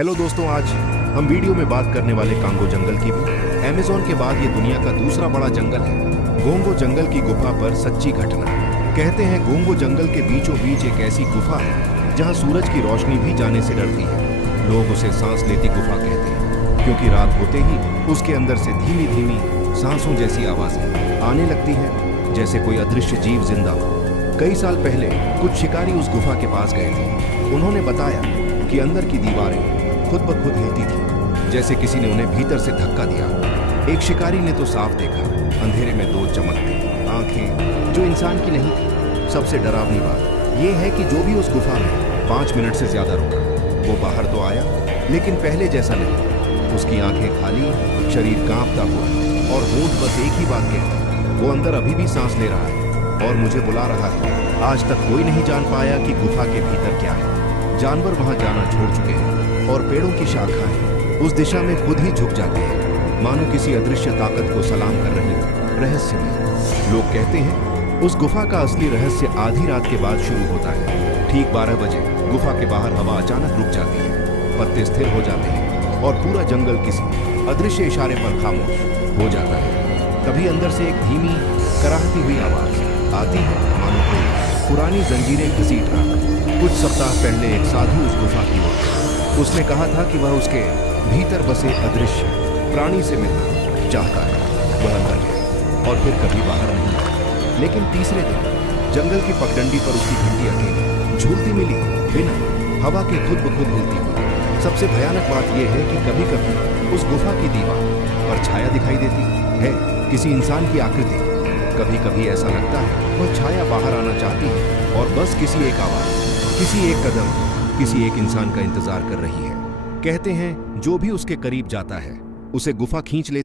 Hello दोस्तों, आज हम वीडियो में बात करने वाले कांगो जंगल की भी। अमेज़न के बाद ये दुनिया का दूसरा बड़ा जंगल है। गोंगो जंगल की गुफा पर सच्ची घटना। कहते हैं गोंगो जंगल के बीचों बीच एक ऐसी गुफा है जहां सूरज की रोशनी भी जाने से डरती है। लोग उसे सांस लेती गुफा कहते हैं क्योंकि रात होते ही उसके अंदर से धीमी धीमी सांसों जैसी आवाजें आने लगती है, जैसे कोई अदृश्य जीव जिंदा हो। कई साल पहले कुछ शिकारी उस गुफा के पास गए थे। उन्होंने बताया कि अंदर की दीवारें खुद ब खुद हिलती थी, जैसे किसी ने उन्हें भीतर से धक्का दिया। एक शिकारी ने तो साफ देखा, अंधेरे में दो चमकती आंखें जो इंसान की नहीं थी। सबसे डरावनी बात यह है कि जो भी उस गुफा में 5 मिनट से ज्यादा रुका, वो बाहर तो आया, लेकिन पहले जैसा नहीं। उसकी आंखें खाली, शरीर कांपता हुआ और होंठ बस एक ही बात कहते, वो अंदर अभी भी सांस ले रहा है और मुझे बुला रहा है। आज तक कोई नहीं जान पाया कि गुफा के भीतर क्या है। जानवर वहां जाना छोड़ चुके हैं और पेड़ों की शाखाएं उस दिशा में खुद ही झुक जाती हैं, मानो किसी अदृश्य ताकत को सलाम कर रही हो। रहस्य में लोग कहते हैं उस गुफा का असली रहस्य आधी रात के बाद शुरू होता है। ठीक 12 बजे गुफा के बाहर हवा अचानक रुक जाती है, पत्ते स्थिर हो जाते हैं और पूरा जंगल किसी अदृश्य इशारे पर खामोश हो जाता है। तभी अंदर से एक धीमी कराहती हुई आवाज आती है, मानो कोई पुरानी जंजीरें घसीट रहा। कुछ सप्ताह पहले एक साधु उस गुफा की ओर गया। उसने कहा था कि वह उसके भीतर बसे अदृश्य प्राणी से मिलना चाहता है। वह अंदर गया और फिर कभी बाहर नहीं आया। लेकिन तीसरे दिन जंगल की पगडंडी पर उसकी घंटी अकेली झूलती मिली, बिना हवा के खुद ब खुद हिलती हुई। सबसे भयानक बात यह है कि कभी कभी उस गुफा की दीवार पर छाया दिखाई देती है, किसी इंसान की आकृति। कभी कभी ऐसा लगता है वह छाया बाहर आना चाहती है और बस किसी एक आवाज, किसी एक कदम, किसी एक इंसान का इंतजार कर रही है। कहते हैं जो भी उसके करीब जाता है उसे गुफा खींच लेती